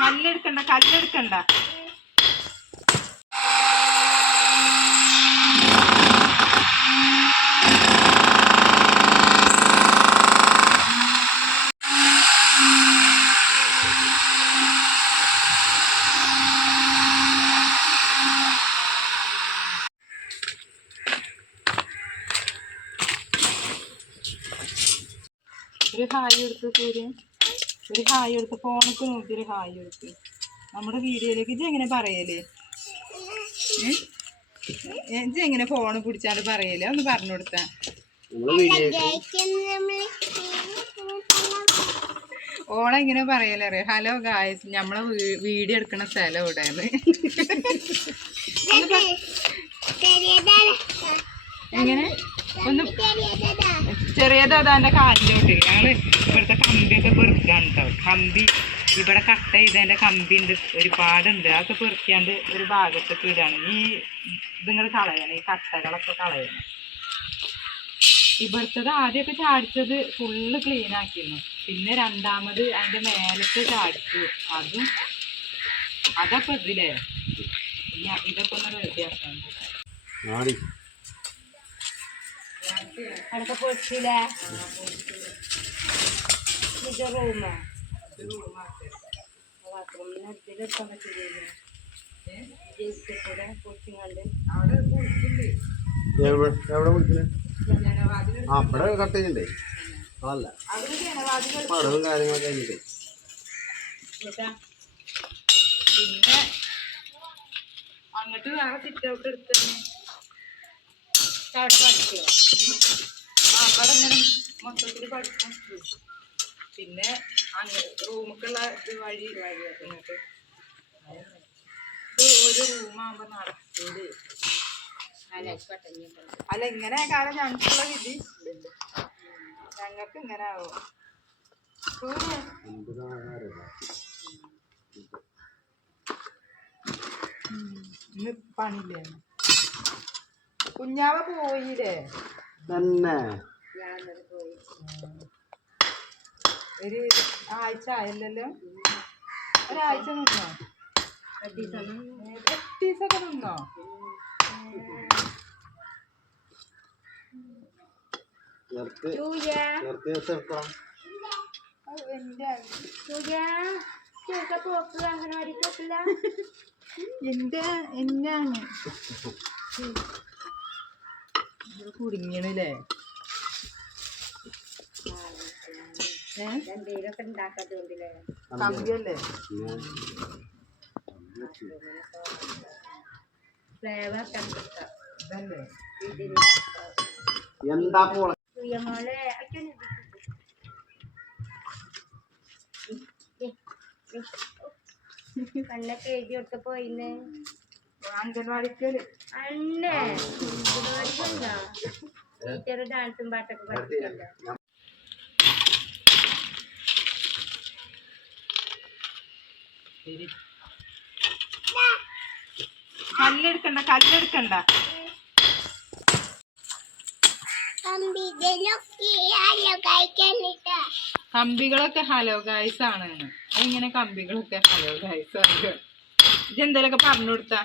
കല്ലെടുക്കണ്ട കല്ലെടുക്കണ്ട. ഒരു ഹായ് എടുത്ത് സൂര്യൻ ഒരു ഹായ് എടുത്ത് ഫോണൊക്കെ നോക്കി ഒരു ഹായ് എടുത്ത്. നമ്മുടെ വീഡിയോയിലേക്ക് ഇജ്ജ് എങ്ങനെ പറയൽ? ഏ, എങ്ങനെ ഫോൺ പിടിച്ചാണ്ട് പറയൽ? ഒന്ന് പറഞ്ഞു കൊടുത്താ. ഓളെങ്ങനെ പറയലറിയ ഹലോ ഗായ്സ് നമ്മളെ വീഡിയോ എടുക്കണ സ്ഥലം ഇവിടെ എങ്ങനെ? ഒന്ന് ചെറിയത് അതാന്റെ കാലിലോട്ട് ഞങ്ങൾ ഇവിടുത്തെ കമ്പിയൊക്കെ പെറുക്കാണ് കേട്ടോ കമ്പി ഇവിടെ കട്ട ചെയ്തതിന്റെ കമ്പി ഉണ്ട് ഒരുപാടുണ്ട്. അതൊക്കെ പെറുക്കിയാണ്ട് ഒരു ഭാഗത്തൊക്കെ ഇടാണ്. ഈ ഇതുങ്ങൾ കളയണം ഈ കട്ടകളൊക്കെ കളയണം. ഇവിടുത്തത് ആദ്യമൊക്കെ ചാടിച്ചത് ഫുള്ള് ക്ലീൻ ആക്കിയിരുന്നു. പിന്നെ രണ്ടാമത് അതിന്റെ മേലത്തെ ചാടിച്ചു. അതും അതൊക്കെ ഇതിലേ? ഇതൊക്കെ ഒന്ന് റെഡിയാക്കാണ്ട് ആടി അതൊക്കെ പൊട്ടില്ലേ ഇത് റൂമോ ബാത്റൂമിന് ഇതിലെത്താൻ പറ്റില്ല അവിടെ പൊട്ടില്ലേ എവിടെ? വിളിക്കുന്നത് ആ അവിടെ കട്ട് ചെയ്യണ്ടേ ജനവാതിൽ പടവും കാര്യങ്ങളൊക്കെ കഴിഞ്ഞിട്ടേ. കേട്ടാ പിന്നെ അങ്ങോട്ട് വേറെ സിറ്റ് ഔട്ട് എടുത്തു അവിടെ പഠിക്കുക ആ അവിടെ ഇങ്ങനെ മൊത്തത്തിൽ പഠിക്കും പിന്നെ അങ്ങ് റൂമൊക്കെയുള്ള ഇത് വഴി വഴി അങ്ങോട്ട് ഇത് ഒരു റൂമാകുമ്പോ നടക്കൂടി അല്ല ഇങ്ങനെ കാലം ഞങ്ങൾക്കുള്ള വിധി. ഞങ്ങൾക്ക് ഇങ്ങനെ ആവും. ഇന്ന് പണിയില്ലേ കുഞ്ഞാവ പോയില്ലേ? തന്നെ ഒരു ആഴ്ച ആയില്ലല്ലോ? ഒരാഴ്ച നിന്നോ? എട്ടീസൊക്കെ നിന്നോ? എന്റെ നിർത്തി കമ്പിയല്ലേ? ഇതല്ലേ? എന്താ പോളെ പണ്ടൊക്കെ എഴുതി കൊടുത്ത പോയിന്ന് അംഗൻവാടിക്കൽ. അന്നേ. ടീച്ചർ ഡാൻസും പാട്ടൊക്കെ കല്ലെടുക്കണ്ട കല്ലെടുക്കണ്ട. കമ്പികളൊക്കെ ഹലോ ഗൈസ് ആണ്. എങ്ങനെ കമ്പികളൊക്കെ ഹലോ ഗൈസ് ആണ്. ഇതെന്തേലൊക്കെ പറഞ്ഞു കൊടുത്താ.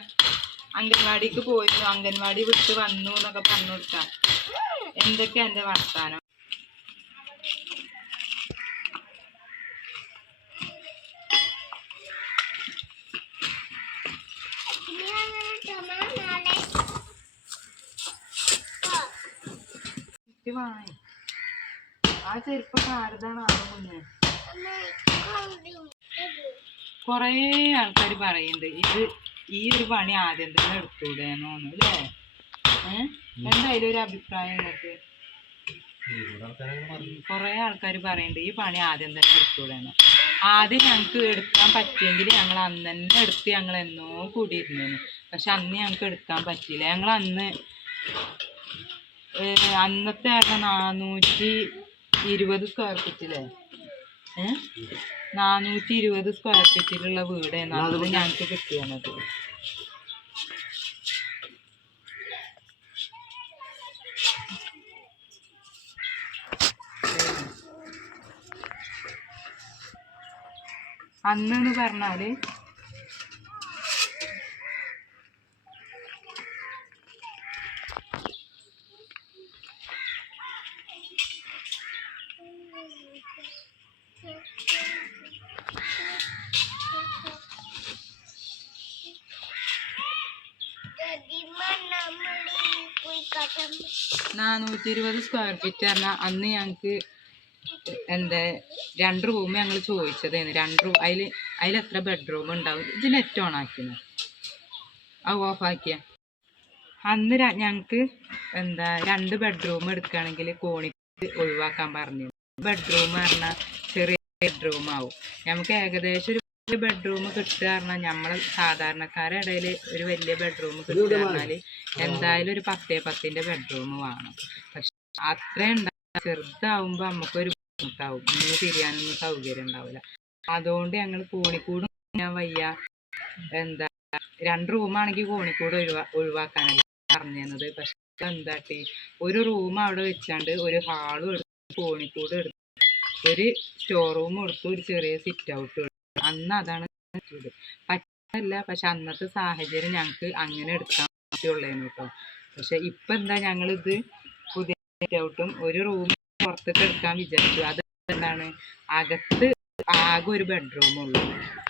അംഗൻവാടിക്ക് പോയിരുന്നു. അംഗൻവാടി വിട്ട് വന്നു എന്നൊക്കെ പറഞ്ഞു കൊടുക്കാം എന്തൊക്കെയാ എന്റെ വർത്താനം? ആ ചെരുപ്പ് ആരതാണ് ആ മുന്നേ കൊറേ ആൾക്കാർ പറയുന്നുണ്ട് ഇത് ഈ ഒരു പണി ആദ്യം തന്നെ എടുത്തൂടെന്ന് തോന്നുന്നു അല്ലേ? എന്തായാലും ഒരു അഭിപ്രായം നിങ്ങൾക്ക്? കുറെ ആൾക്കാർ പറയുന്നുണ്ട് ഈ പണി ആദ്യം തന്നെ എടുത്തൂടെന്ന് ആദ്യം ഞങ്ങൾക്ക് എടുക്കാൻ പറ്റിയെങ്കിൽ ഞങ്ങൾ അന്ന് തന്നെ എടുത്ത് ഞങ്ങൾ എന്നോ കൂടിയിരുന്നു പക്ഷെ അന്ന് ഞങ്ങൾക്ക് എടുക്കാൻ പറ്റിയില്ല. ഞങ്ങൾ അന്ന് അന്നത്തെ ആയിരുന്നു നാനൂറ്റി ഇരുപത് സ്ക്വയർ ഫീറ്റില്ലേ നാനൂറ്റി ഇരുപത് സ്ക്വയർ ഫീറ്റിലുള്ള വീടാണ് അത് ഞങ്ങൾക്ക് കിട്ടിയത്. അന്നെന്ന് പറഞ്ഞാൽ നാനൂറ്റി ഇരുപത് സ്ക്വയർ ഫീറ്റ് പറഞ്ഞാൽ അന്ന് ഞങ്ങൾക്ക് എന്താ രണ്ട് റൂം ഞങ്ങൾ ചോദിച്ചതേന്ന്. രണ്ട് റൂം അതിൽ അതിൽ എത്ര ബെഡ്റൂം ഉണ്ടാവും? ഇത് നെറ്റ് ഓൺ ആക്കിയത് അത് ഓഫ് ആക്കിയ. അന്ന് ഞങ്ങൾക്ക് എന്താ രണ്ട് ബെഡ്റൂം എടുക്കുകയാണെങ്കിൽ കോണി ഒഴിവാക്കാൻ പറഞ്ഞു ബെഡ്റൂം പറഞ്ഞാൽ ചെറിയ ബെഡ്റൂം ആവും. നമുക്ക് ഏകദേശം ഒരു ബെഡ്റൂം കിട്ടുക പറഞ്ഞാൽ നമ്മളെ സാധാരണക്കാരുടെ ഇടയിൽ ഒരു വലിയ ബെഡ്റൂം കിട്ടുക പറഞ്ഞാൽ എന്തായാലും ഒരു പത്തേ പത്തിന്റെ ബെഡ്റൂം വേണം. പക്ഷെ അത്രയും ചെറുതാവുമ്പോ ചെറുതാവുമ്പോൾ നമുക്കൊരു ബുദ്ധിമുട്ടാവും. ഇന്ന് തിരിയാനൊന്നും സൗകര്യം ഉണ്ടാവില്ല അതുകൊണ്ട് ഞങ്ങൾ കോണിക്കൂടും ഞാൻ വയ്യ. എന്താ രണ്ട് റൂമാണെങ്കിൽ കോണിക്കൂട് ഒഴിവാ ഒഴിവാക്കാനല്ല പറഞ്ഞത് പക്ഷെ എന്താട്ടി ഒരു റൂം അവിടെ വെച്ചാണ്ട് ഒരു ഹാളും എടുത്ത് കോണിക്കൂട് എടുത്തു ഒരു സ്റ്റോർ റൂം എടുത്തു ഒരു ചെറിയ സിറ്റ് ഔട്ട് അന്ന് അതാണ് പറ്റിയത് പറ്റില്ല പക്ഷെ അന്നത്തെ സാഹചര്യം ഞങ്ങൾക്ക് അങ്ങനെ എടുക്കാൻ പറ്റുള്ളേനു കേട്ടോ പക്ഷെ ഇപ്പം എന്താ ഞങ്ങളിത് പുതിയ ഔട്ടും ഒരു റൂം പുറത്തേക്ക് എടുക്കാൻ വിചാരിച്ചു. അത് എന്താണ്? അകത്ത് ആകെ ഒരു ബെഡ്റൂമും ഉള്ളു.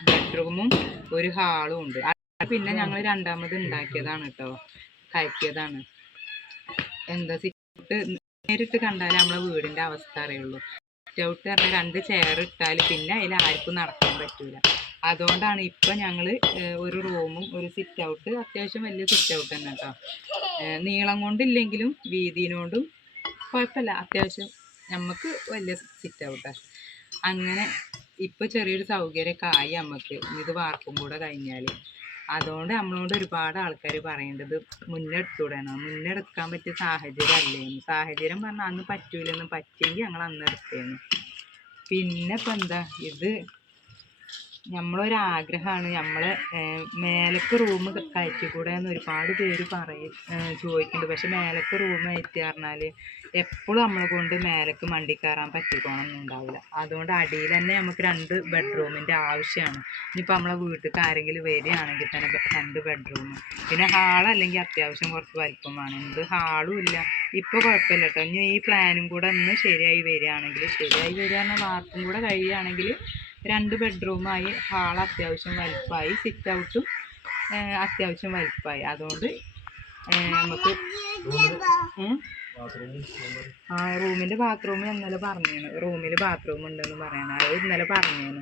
ബെഡ്റൂമും ഒരു ഹാളും ഉണ്ട്. പിന്നെ ഞങ്ങൾ രണ്ടാമത് ഉണ്ടാക്കിയതാണ് കേട്ടോ കയറ്റിയതാണ്. എന്താ സിറ്റ് നേരിട്ട് കണ്ടാലേ നമ്മളെ വീടിന്റെ അവസ്ഥ അറിയുള്ളൂ. സിറ്റ് ഔട്ട് പറഞ്ഞാൽ രണ്ട് ചെയർ ഇട്ടാൽ പിന്നെ അതിൽ ആർക്കും നടക്കാൻ പറ്റൂല. അതുകൊണ്ടാണ് ഇപ്പൊ ഞങ്ങൾ ഏഹ് ഒരു റൂമും ഒരു സിറ്റ് ഔട്ട് അത്യാവശ്യം വലിയ സിറ്റ് ഔട്ട് തന്നെ കേട്ടോ നീളം കൊണ്ടില്ലെങ്കിലും വീതിനോണ്ടും കുഴപ്പമില്ല അത്യാവശ്യം നമുക്ക് വലിയ സിറ്റ് ഔട്ടാണ് അങ്ങനെ ഇപ്പൊ ചെറിയൊരു സൗകര്യമൊക്കെ ആയി നമുക്ക് ഇത് വാർപ്പും കൂടെ കഴിഞ്ഞാൽ അതുകൊണ്ട് നമ്മളോട് ഒരുപാട് ആൾക്കാർ പറയേണ്ടത് മുന്നേ മുന്നെടുക്കാൻ പറ്റിയ സാഹചര്യം അല്ലേന്ന് സാഹചര്യം പറഞ്ഞാൽ അന്ന് പറ്റൂലെന്ന് പറ്റിയെങ്കിൽ ഞങ്ങൾ അന്ന് എടുത്തേന്ന് പിന്നെ ഇപ്പം എന്താ ഇത് നമ്മളൊരു ആഗ്രഹമാണ് നമ്മളെ ഏഹ്, മേലക്ക് റൂം കയറ്റിക്കൂടെ എന്ന് ഒരുപാട് പേര് പറയും ചോദിക്കുന്നുണ്ട് പക്ഷെ മേലക്ക് റൂം കയറ്റി പറഞ്ഞാൽ എപ്പോഴും നമ്മളെ കൊണ്ട് മേലക്ക് മണ്ടി കയറാൻ പറ്റിക്കോണമെന്നും ഉണ്ടാവില്ല അതുകൊണ്ട് അടിയിൽ തന്നെ നമുക്ക് രണ്ട് ബെഡ്റൂമിന്റെ ആവശ്യമാണ് ഇനിയിപ്പോൾ നമ്മളെ വീട്ടിലേക്ക് ആരെങ്കിലും വരികയാണെങ്കിൽ തന്നെ രണ്ട് ബെഡ്റൂം. പിന്നെ ഹാൾ അല്ലെങ്കിൽ അത്യാവശ്യം കുറച്ച് വലിപ്പം വേണം. എന്ത് ഹാളും ഇല്ല. ഇപ്പോൾ കുഴപ്പമില്ല കേട്ടോ. ഇനി ഈ പ്ലാനും കൂടെ ഒന്ന് ശരിയായി വരികയാണെങ്കിൽ ശരിയായി വരിക എന്ന വാർപ്പും കൂടെ കഴിയുകയാണെങ്കിൽ രണ്ട് ബെഡ്റൂമായി ഹാൾ അത്യാവശ്യം വലിപ്പമായി സിറ്റ് ഔട്ടും അത്യാവശ്യം വലിപ്പമായി. അതുകൊണ്ട് നമുക്ക്. ആ റൂമിന്റെ ബാത്റൂം ഇന്നലെ പറഞ്ഞാണ് റൂമിൽ ബാത്റൂം ഉണ്ടെന്ന് പറയണ അത് ഇന്നലെ പറഞ്ഞാണ്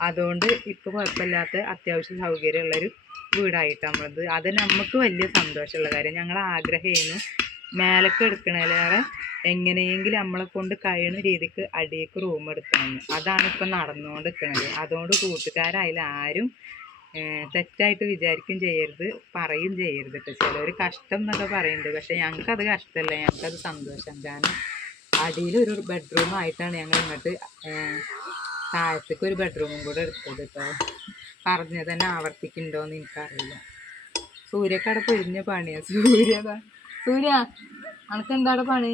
അതുകൊണ്ട് ഇപ്പോൾ കുഴപ്പമില്ലാത്ത അത്യാവശ്യം സൗകര്യമുള്ളൊരു വീടായിട്ട് നമ്മളത്. അത് നമുക്ക് വലിയ സന്തോഷമുള്ള കാര്യം. ഞങ്ങൾ ആഗ്രഹമായിരുന്നു മേലൊക്കെ എടുക്കണേലേറെ എങ്ങനെയെങ്കിലും നമ്മളെ കൊണ്ട് കഴിയുന്ന രീതിക്ക് അടിയേക്ക് റൂം എടുക്കണം. അതാണ് ഇപ്പം നടന്നുകൊണ്ട് നിൽക്കുന്നത് അതുകൊണ്ട് കൂട്ടുകാരായാലും ആരും തെറ്റായിട്ട് വിചാരിക്കും ചെയ്യരുത് പറയും ചെയ്യരുത് കേട്ടോ. ചിലർ കഷ്ടം എന്നൊക്കെ പറയുന്നുണ്ട് പക്ഷെ ഞങ്ങൾക്കത് കഷ്ടമല്ല ഞങ്ങൾക്കത് സന്തോഷം. കാരണം അടിയിൽ ഒരു ബെഡ്റൂം ആയിട്ടാണ് ഞങ്ങൾ ഇങ്ങോട്ട് താഴത്തേക്ക് ഒരു ബെഡ്റൂമും കൂടെ എടുത്തത് കേട്ടോ. പറഞ്ഞത് തന്നെ ആവർത്തിക്കുന്നുണ്ടോയെന്ന് എനിക്കറിയില്ല. സൂര്യക്കട പൊരിഞ്ഞ പണിയാ. സൂര്യ ദാ- സൂര്യ അനക്ക് എന്താണ് പണി?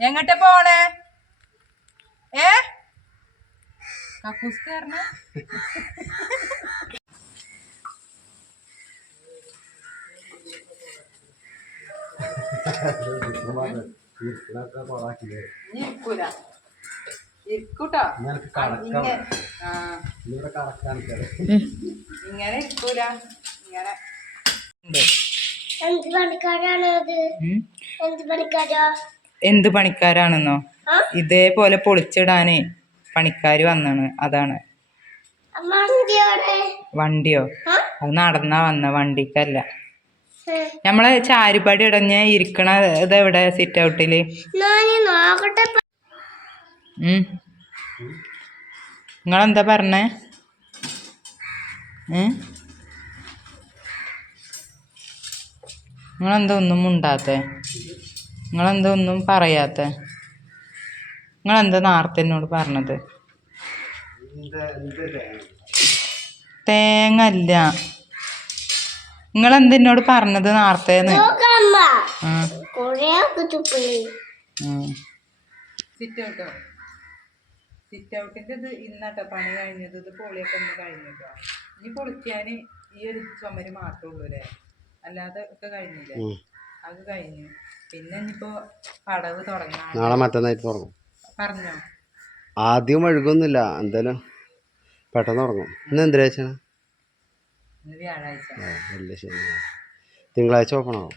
എങ്ങോട്ടാ പോണേ? ഏ? കക്കൂസ് കയറണ ഇരിക്കൂല. ഇരിക്കൂട്ടോ. നിനക്ക് ഇങ്ങനെ ഇരിക്കൂല. ഇങ്ങനെ. എന്ത് പണിക്കാരാണ് അത്? എന്ത് പണിക്കാരാ? എന്ത് പണിക്കാരാണെന്നോ? ഇതേപോലെ പൊളിച്ചിടാനേ പണിക്കാർ വന്നാണ്. അതാണ്. വണ്ടിയോ അത് നടന്നാ വന്ന വണ്ടിക്കല്ല. നമ്മളെ ചാരുപടി ഇടഞ്ഞ് ഇരിക്കണ ഇത് എവിടെ സിറ്റ് ഔട്ടിൽ നിങ്ങളെന്താ പറഞ്ഞേ? നിങ്ങളെന്താ ഒന്നും മുണ്ടാത്തെ? നിങ്ങളെന്താ ഒന്നും പറയാത്തെ? നിങ്ങളെന്താ നേരത്തെ എന്നോട് പറഞ്ഞത് തേങ്ങ? അല്ല നിങ്ങളെന്താ എന്നോട് പറഞ്ഞത് നേരത്തേന്ന് സിറ്റ് ഔട്ടോ സിറ്റ് ഔട്ടിന്റെ ഇത് ഇന്നട്ടോ പണി കഴിഞ്ഞത്. ഇത് പൊളിയൊക്കെ ഒന്ന് കഴിഞ്ഞിട്ടോ. ഇനി പൊളിക്കാൻ ഈ ഒരു ചുമര് മാത്രമേ ഉള്ളൂ അല്ലേ അല്ലാതെ ഒക്കെ കഴിഞ്ഞില്ലേ. അത് കഴിഞ്ഞു. പിന്നെ ഇനിയിപ്പോ പടവ് തുടങ്ങാം നാളെ മറ്റന്നായിട്ട് തുടങ്ങും. പറഞ്ഞോ? ആദ്യം ഒഴുകൊന്നുമില്ല എന്തായാലും പെട്ടെന്ന് തുടങ്ങും. ഇന്ന് എന്തിനാഴ്ചയാണ് ഇന്ന് വ്യാഴാഴ്ച. വലിയ ശരി. തിങ്കളാഴ്ച ഓപ്പൺ ആവും.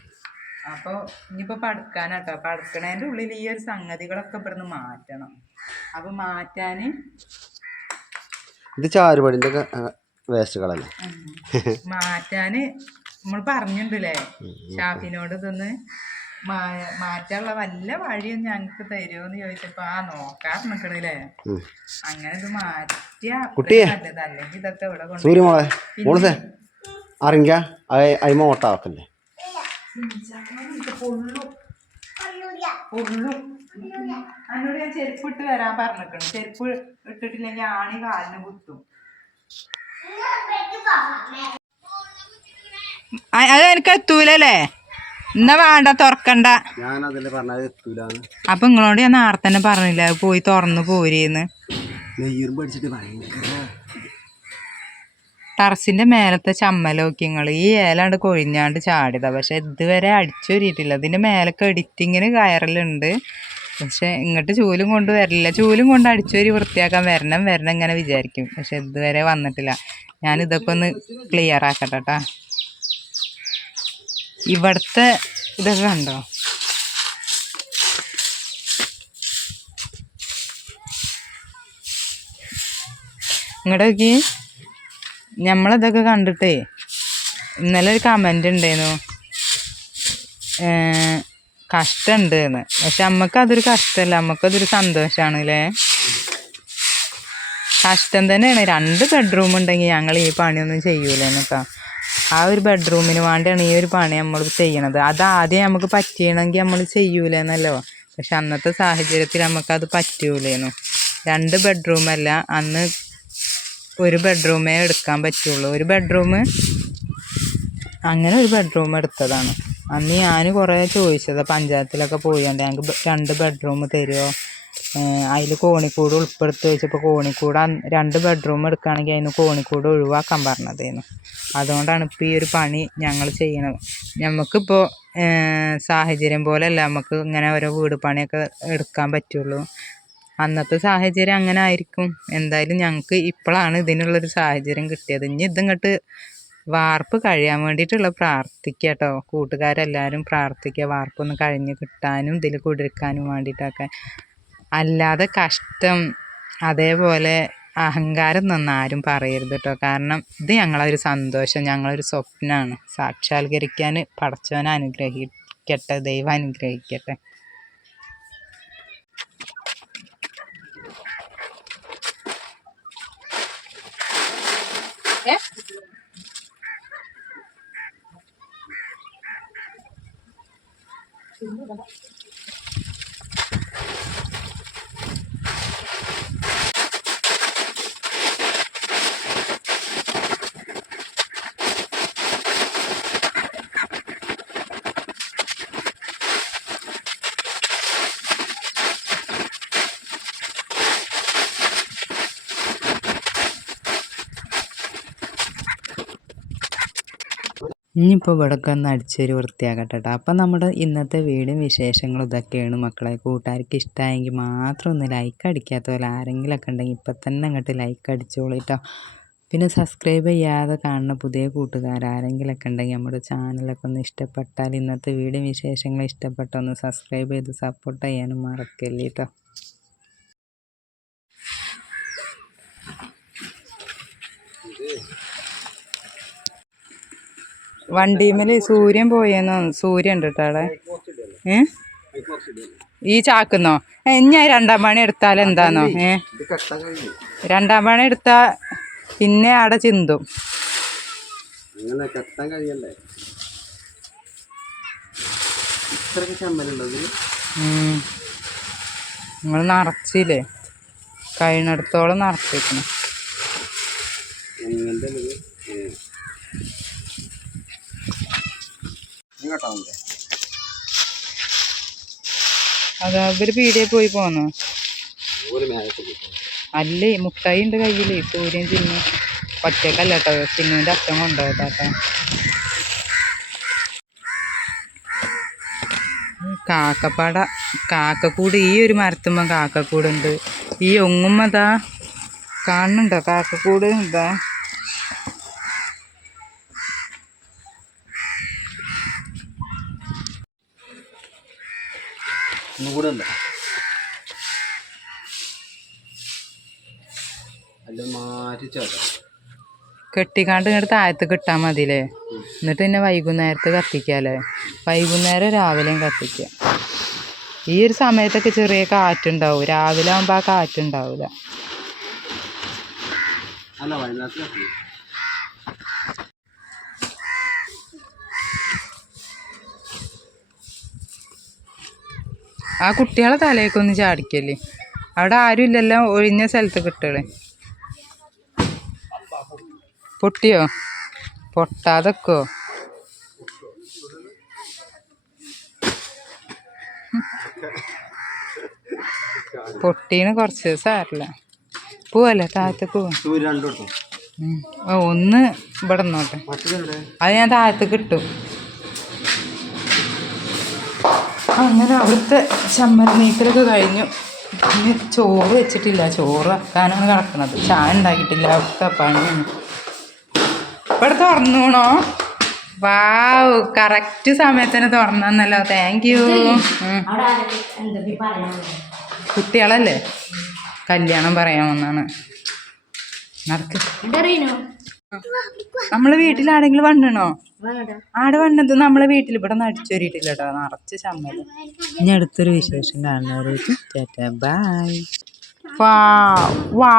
അപ്പോൾ ഇനിയിപ്പോൾ പടുക്കാനാട്ടോ. പടുക്കണേന്റെ ഉള്ളിൽ ഈ ഒരു സംഗതികളൊക്കെ ഇവിടുന്ന് മാറ്റണം. അപ്പോൾ മാറ്റാൻ ഇത് ചാരുപടിന്റെ വേസ്റ്റുകളല്ലേ മാറ്റാൻ നമ്മൾ പറഞ്ഞിട്ടുണ്ടല്ലേ? ഷാഫിനോട് ഇതൊന്ന് മാറ്റാനുള്ള വല്ല വഴിയും ഞങ്ങൾക്ക് തരുമോന്ന് ചോദിച്ചപ്പോ ആ നോക്കാൻ അങ്ങനെ ഇത് മാറ്റിയാ. നല്ലത്. അല്ലെങ്കിൽ ഇതൊക്കെ ഇവിടെ കൊണ്ട് അറിങ്ക അയിമ ഓട്ടാക്കല്ലേ? എന്നോട് ഞാൻ ചെരുപ്പ് ഇട്ട് വരാൻ പറഞ്ഞിട്ടുണ്ട്. ചെരുപ്പ് ഇട്ടിട്ടില്ലെങ്കിൽ ആണി കാലിന് കുത്തും. അത് എനിക്ക് എത്തൂലല്ലേ? എന്നാ വേണ്ട തുറക്കണ്ട. അപ്പൊ നിങ്ങളോട് ഞാൻ നേരത്തെ തന്നെ പറഞ്ഞില്ല അത് പോയി തുറന്നു പോരേന്ന്. ടറസിന്റെ മേലത്തെ ചമ്മലൊക്കെ നിങ്ങൾ ഈ ഏലാണ്ട് കൊഴിഞ്ഞാണ്ട് ചാടിയതാ. പക്ഷെ ഇതുവരെ അടിച്ചൊരിയിട്ടില്ല അതിന്റെ മേലൊക്കെ എഡിറ്റിങ്ങിന് കയറലുണ്ട്. പക്ഷെ ഇങ്ങോട്ട് ചൂലും കൊണ്ട് വരില്ല. ചൂലും കൊണ്ട് അടിച്ചൊരു വൃത്തിയാക്കാൻ വരണം വരണം ഇങ്ങനെ വിചാരിക്കും. പക്ഷെ ഇതുവരെ വന്നിട്ടില്ല. ഞാൻ ഇതൊക്കെ ഒന്ന് ക്ലിയർ ആക്കട്ടെ ട്ടാ. ഇവിടുത്തെ ഇതൊക്കെ കണ്ടോ? ഇങ്ങോട്ട് നോക്കി. നമ്മളിതൊക്കെ കണ്ടിട്ടേ ഇന്നലെ ഒരു കമന്റ് ഉണ്ടായിരുന്നു കഷ്ടമുണ്ട് എന്ന് പക്ഷെ നമുക്ക് അതൊരു കഷ്ടമല്ല നമുക്കതൊരു സന്തോഷമാണ് അല്ലേ കഷ്ടം തന്നെയാണ്. രണ്ട് ബെഡ്റൂം ഉണ്ടെങ്കിൽ ഞങ്ങൾ ഈ പണിയൊന്നും ചെയ്യൂലെന്ന് കേട്ടോ ആ ഒരു ബെഡ്റൂമിന് വേണ്ടിയാണ് ഈ ഒരു പണി നമ്മൾ ചെയ്യണത്. അത് ആദ്യം നമുക്ക് പറ്റിയണമെങ്കിൽ നമ്മൾ ചെയ്യൂലെന്നല്ലോ. പക്ഷെ അന്നത്തെ സാഹചര്യത്തിൽ നമുക്കത് പറ്റൂലേന്നു. രണ്ട് ബെഡ്റൂമല്ല അന്ന് ഒരു ബെഡ്റൂമേ എടുക്കാൻ പറ്റുള്ളൂ. ഒരു ബെഡ്റൂം അങ്ങനെ ഒരു ബെഡ്റൂം എടുത്തതാണ്. അന്ന് ഞാൻ കുറേ ചോദിച്ചത് പഞ്ചായത്തിലൊക്കെ പോയി ഞങ്ങൾക്ക് രണ്ട് ബെഡ്റൂം തരുമോ അതിൽ കോണിക്കൂട് ഉൾപ്പെടുത്തി വെച്ചപ്പോൾ കോണിക്കൂട് രണ്ട് ബെഡ്റൂം എടുക്കുകയാണെങ്കിൽ അതിന് കോണിക്കൂട് ഒഴിവാക്കാൻ പറഞ്ഞതായിരുന്നു അതുകൊണ്ടാണ് ഇപ്പോൾ ഈ ഒരു പണി ഞങ്ങൾ ചെയ്യണത്. നമുക്കിപ്പോൾ സാഹചര്യം പോലെയല്ല നമുക്ക് ഇങ്ങനെ ഓരോ വീട് പണിയൊക്കെ എടുക്കാൻ പറ്റുള്ളൂ. അന്നത്തെ സാഹചര്യം അങ്ങനെ ആയിരിക്കും. എന്തായാലും ഞങ്ങൾക്ക് ഇപ്പോഴാണ് ഇതിനുള്ളൊരു സാഹചര്യം കിട്ടിയത്. ഇനി ഇതിങ്ങോട്ട് വാർപ്പ് കഴിയാൻ വേണ്ടിയിട്ടുള്ള പ്രാർത്ഥിക്കുക കേട്ടോ കൂട്ടുകാരെല്ലാവരും പ്രാർത്ഥിക്കുക വാർപ്പൊന്ന് കഴിഞ്ഞ് കിട്ടാനും ഇതിൽ കുടിരിക്കാനും വേണ്ടിയിട്ടൊക്കെ. അല്ലാതെ കഷ്ടം അതേപോലെ അഹങ്കാരം എന്നൊന്നും ആരും പറയരുത് കേട്ടോ കാരണം ഇത് ഞങ്ങളൊരു സന്തോഷം ഞങ്ങളൊരു സ്വപ്നമാണ് സാക്ഷാത്കരിക്കാൻ പടച്ചവനെ അനുഗ്രഹിക്കട്ടെ ദൈവം അനുഗ്രഹിക്കട്ടെ. ഇനിയിപ്പോൾ ഇവിടെയൊക്കെ ഒന്ന് അടിച്ചൊരു വൃത്തിയാക്കട്ടെ കേട്ടോ അപ്പം നമ്മുടെ ഇന്നത്തെ വീടും വിശേഷങ്ങളും ഇതൊക്കെയാണ് മക്കളെ. കൂട്ടുകാർക്ക് ഇഷ്ടമായെങ്കിൽ മാത്രം ഒന്ന് ലൈക്ക് അടിക്കാത്ത പോലെ ആരെങ്കിലുമൊക്കെ ഉണ്ടെങ്കിൽ ഇപ്പം തന്നെ അങ്ങോട്ട് ലൈക്ക് അടിച്ചോളൂ കേട്ടോ പിന്നെ സബ്സ്ക്രൈബ് ചെയ്യാതെ കാണുന്ന പുതിയ കൂട്ടുകാർ ആരെങ്കിലുമൊക്കെ ഉണ്ടെങ്കിൽ നമ്മുടെ ചാനലൊക്കെ ഒന്ന് ഇഷ്ടപ്പെട്ടാൽ ഇന്നത്തെ വീടും വിശേഷങ്ങളും ഇഷ്ടപ്പെട്ടൊന്ന് സബ്സ്ക്രൈബ് ചെയ്ത് സപ്പോർട്ട് ചെയ്യാനും മറക്കല്ലേ കേട്ടോ വണ്ടിമേൽ സൂര്യൻ പോയെന്നോ? സൂര്യൻ ഉണ്ട് കേട്ടോ അവിടെ. ഏ? ഈ ചാക്കുന്നോ? ഞാൻ രണ്ടാം പണി എടുത്താൽ എന്താന്നോ? ഏ? രണ്ടാം പണി എടുത്താ പിന്നെ അവിടെ ചിന്തും. നിങ്ങൾ നിറച്ചില്ലേ? കഴിയുന്നിടത്തോളം നിറച്ചിരിക്കണം. അതാ ഇവർ പീടിയെ പോയി പോന്നോ. അല്ലേ മുട്ടായി ഉണ്ട് കയ്യിൽ സൂര്യൻ ചിന്നു. ഒറ്റക്കല്ല കേട്ടോ ചിന്നുവിന്റെ അച്ഛൻ കൊണ്ടുപോയതാട്ടോ കാക്കപ്പാട കാക്കക്കൂട് ഈ ഒരു മരത്തുമ്പോ കാക്കക്കൂടുണ്ട്. ഈ ഒങ്ങുമ്മതാ കാണുന്നുണ്ടോ? കാക്കക്കൂട് ഇതാ അല്ല ചേട്ടാ കെട്ടിക്കാണ്ട് ഇങ്ങോട്ട് താഴത്ത് കിട്ടാൻ മതിയില്ലേ എന്നിട്ട് പിന്നെ വൈകുന്നേരത്ത് കത്തിക്കാല്ലേ? വൈകുന്നേരം രാവിലെയും കത്തിക്കുക ഈ ഒരു സമയത്തൊക്കെ ചെറിയ കാറ്റുണ്ടാവും. രാവിലെ ആകുമ്പോൾ ആ കാറ്റുണ്ടാവില്ല അല്ല വൈകുന്നേരത്ത് ആ കുട്ടികളെ തലയൊക്കൊന്ന് ചാടിക്കല്ലേ അവിടെ ആരും ഇല്ലല്ലോ ഒഴിഞ്ഞ സ്ഥലത്ത് കിട്ടുകളെ പൊട്ടിയോ? പൊട്ടാതെക്കോ? പൊട്ടീന് കുറച്ച് സാറില്ല പോവല്ലേ താഴത്ത് പോവാ ഒന്ന് ഇവിടെ നിന്നോട്ടെ. അത് ഞാൻ താഴത്ത് കിട്ടും അങ്ങനെ അവിടുത്തെ ചമ്മൽ നീക്കലൊക്കെ കഴിഞ്ഞു. പിന്നെ ചോറ് വെച്ചിട്ടില്ല. ചോറ് വെക്കാനാണ് കിടക്കുന്നത്. ചായ ഉണ്ടാക്കിയിട്ടില്ല. അവിടുത്തെ പണിയാണ് ഇവിടെ തുറന്നുണോ വാവ്. കറക്റ്റ് സമയത്തിന് തുറന്നല്ലോ താങ്ക് യു കുട്ടികളല്ലേ? കല്യാണം പറയാൻ വന്നാണ് നടക്ക് നമ്മളെ വീട്ടിൽ ആരെങ്കിലും വണ്ണണോ ആടെ വണ്ണത് നമ്മളെ വീട്ടിൽ ഇവിടെ നിന്ന് അടിച്ചൊരിട്ടില്ല കേട്ടോ നിറച്ച് ചമ്മൽ. ഇനി അടുത്തൊരു വിശേഷം കാണുന്നവരേക്ക് ബൈ വാ വാ.